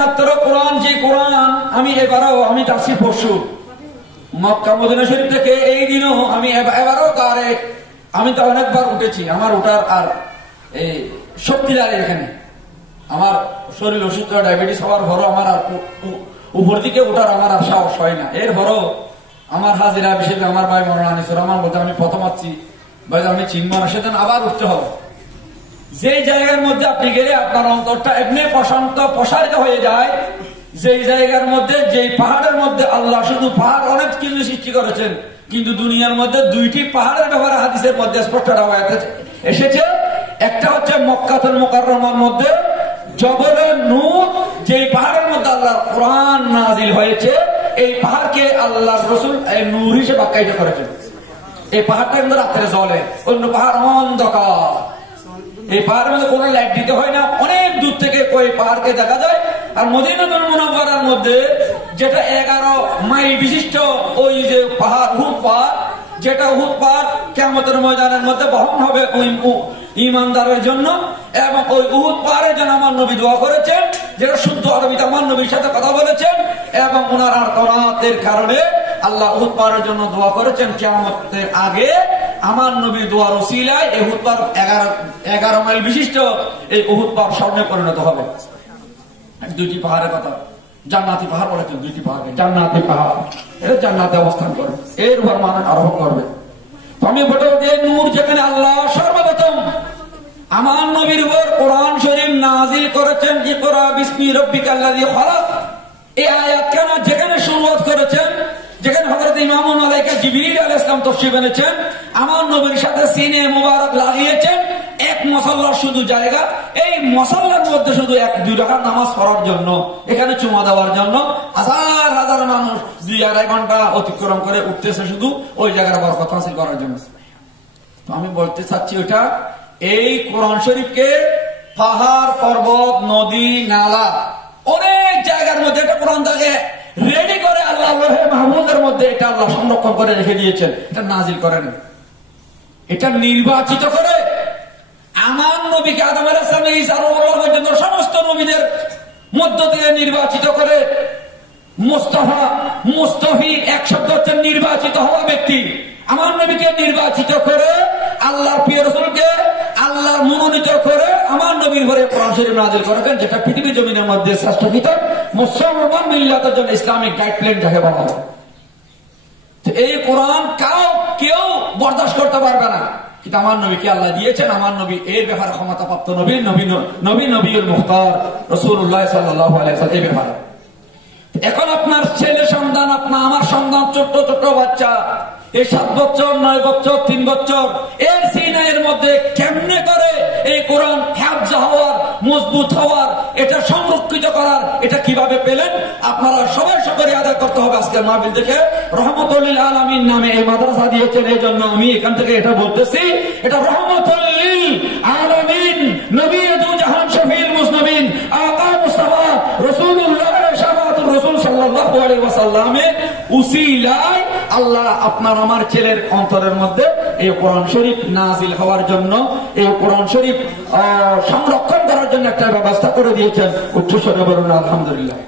একমাত্র কোরআন, যে কোরআন আমি আমি যাচ্ছি পরশু মক্কা মদিনা শরীফ থেকে, এই দিনও আমি এবারও কারে আমি তো অনেকবার উঠেছি, আমার উঠার আর এই শক্তি লাগে এখানে, আমার শরীর অসুস্থ, ডায়াবেটিস হওয়ার ভরও আমার আর উপর দিকে ওঠার আমার আর সাহস হয় না। এর ভরও আমার হাজিরা বিশেষ আমার ভাই মৌলানা আনিসুর রহমান বলতে আমি প্রথম আছি ভাই, আমি চিনব না, সেদিন আবার উঠতে হবে। যে জায়গার মধ্যে আপনি গেলে আপনার অন্তরটা এমনি প্রশান্ত প্রসারিত হয়ে যায়, যেই জায়গার মধ্যে, যেই পাহাড়ের মধ্যে আল্লাহ শুধু পাহাড় অনেক কিছু সৃষ্টি করেছেন, কিন্তু দুনিয়ার মধ্যে দুইটি পাহাড়ের ব্যাপারে হাদিসের মধ্যে স্পষ্ট এসেছে। একটা হচ্ছে মক্কাতুল মুকাররমার মধ্যে জবলে নূর, যে পাহাড়ের মধ্যে আল্লাহর কোরআন নাজিল হয়েছে, এই পাহাড়কে আল্লাহর রাসূল নূর হিসেবে আখ্যায়িত করেছেন। এই পাহাড়টা কিন্তু রাত্রে জ্বলে, অন্য পাহাড় অন্ধকার। এই পাহাড়ের মধ্যে কোনো লাইট দিতে হয় না, অনেক দূর থেকে ওই পাহাড়কে দেখা যায়। আর মদিনাতুল মুনাওয়ারার মধ্যে যেটা 11 মাইল বিশিষ্ট ওই যে পাহাড়, উহুদ পাহাড়, যেটা উহুদ পাহাড় কিয়ামতের ময়দানের মধ্যে বহন হবে ওই ঈমানদারের জন্য, এবং ওই উহুদ পাহাড়ের জন্য আমার নবী দোয়া করেছেন, যেটা শুদ্ধ আরবিতে আমার নবীর সাথে কথা বলেছেন, এবং ওনার আরকানাতের কারণে আল্লাহ উহুদ পাহাড়ের জন্য দোয়া করেছেন। কিয়ামতের আগে আমার নবীর দোয়ার উসিলায় এই উহুদ পাহাড় 11 মাইল বিশিষ্ট এই উহুদ পাহাড় স্বর্ণে পরিণত হবে। দুইটি পাহাড়ের কথা জান্নাতি পাহাড় বলেছেন, দুইটি পাহাড় জান্নাতি পাহাড়, এটা জান্নাতে অবস্থান করে, এর উপর মানুষ আরোহণ করবে। আমি বলতে যে নূর, যেখানে আল্লাহ সর্বপ্রথম আমার নবীর উপর কোরআন শরীফ নাজিল করেছেন, ইকরা বিসমি রাব্বিকাল্লাযী খালাক, এই আয়াত কেন যেখানে শুরুয়াত করেছেন, যেখানে হযরত ইমাম মালায়েকা জিবরিল আলাইহিস সালাম তশরীফ এনেছেন, আমার নবীর সাথে সিনে মুবারক লাগিয়েছেন এক মুসাল্লার শুধু জায়গা, এই মুসাল্লার মধ্যে শুধু 1-2 রাকাত নামাজ পড়ার জন্য, এখানে চুমা দেওয়ার জন্য হাজার হাজার মানুষ 2-2.5 ঘন্টা অতিক্রম করে উঠতেছে শুধু ওই জায়গার বরকত হাসিল করার জন্য। তো আমি বলতে চাচ্ছি, ওটা এই কোরআন শরীফকে পাহাড়, পর্বত, নদী, নালা অনেক জায়গার মধ্যে এটা কোরআন থেকে রেডি করে আল্লাহ লৌহে মাহফুজের মধ্যে এটা আল্লাহ সংরক্ষণ করে রেখে দিয়েছেন। এটা নাজিল করেন, এটা নির্বাচিত করে আমার নবীকে আদম আলাইহিস সালাম ঈসা রূহুল্লাহ পর্যন্ত সমস্ত নবীদের মধ্য থেকে নির্বাচিত করে মুস্তাফা, মুস্তাফি এক শব্দ হচ্ছে নির্বাচিত হওয়া ব্যক্তি। আমার নবীকে নির্বাচিত করে আল্লাহর প্রিয় রাসূলকে আল্লাহর মনোনীত করে আমার নবীর উপরে কোরআন শরীফ নাযিল করেছেন, যেটা পৃথিবীর জমিনের মধ্যে শ্রেষ্ঠ কিতাব, মুসলমান মিল্লাতের জন্য ইসলামিক গাইডলাইন যাকে বলা হয়। এই কোরআন কেউ বরদাস্ত করতে পারবে না, কিন্তু আমার নবীকে আল্লাহ দিয়েছেন, আমার নবী এর ব্যাপারে ক্ষমতাপ্রাপ্ত নবী, নবীউল মুখতার রাসূলুল্লাহ সাল্লাল্লাহু আলাইহি ওয়াসাল্লাম এই ব্যাপারে। এখন আপনার ছেলে সন্তান, আমার সন্তান, ছোট্ট ছোট্ট বাচ্চা, এই 7 বছর, 9 বছর, 3 বছর, এর সিনায়ের মধ্যে কেমনে করে এই কোরআন হিফজ হওয়ার, মজবুত হওয়ার, এটা সংরক্ষিত করার, এটা কিভাবে পেলেন? আপনারা সবাই শুকরিয়া আদায় করতে হবে। আজকে মাহফিল থেকে রহমতুল লিল আলামিন নামে এই মাদ্রাসা দিয়েছেন, এই জন্য আমি এখান থেকে এটা বলতেছি, এটা রহমতুল লিল আলামিন, নবী দু জাহান শফিউল মুজনবিন আকা মুস্তাফা রাসূলুল্লাহ রাসূল সাল্লাল্লাহু আলাইহি ওয়াসাল্লামের উসিলায় আল্লাহ আপনার আমার ছেলের অন্তরের মধ্যে এই কোরআন শরীফ নাজিল হওয়ার জন্য, এই কোরআন শরীফ সংরক্ষণ করার জন্য একটা ব্যবস্থা করে দিয়েছেন। উচ্চ স্বরে বলুন আলহামদুলিল্লাহ।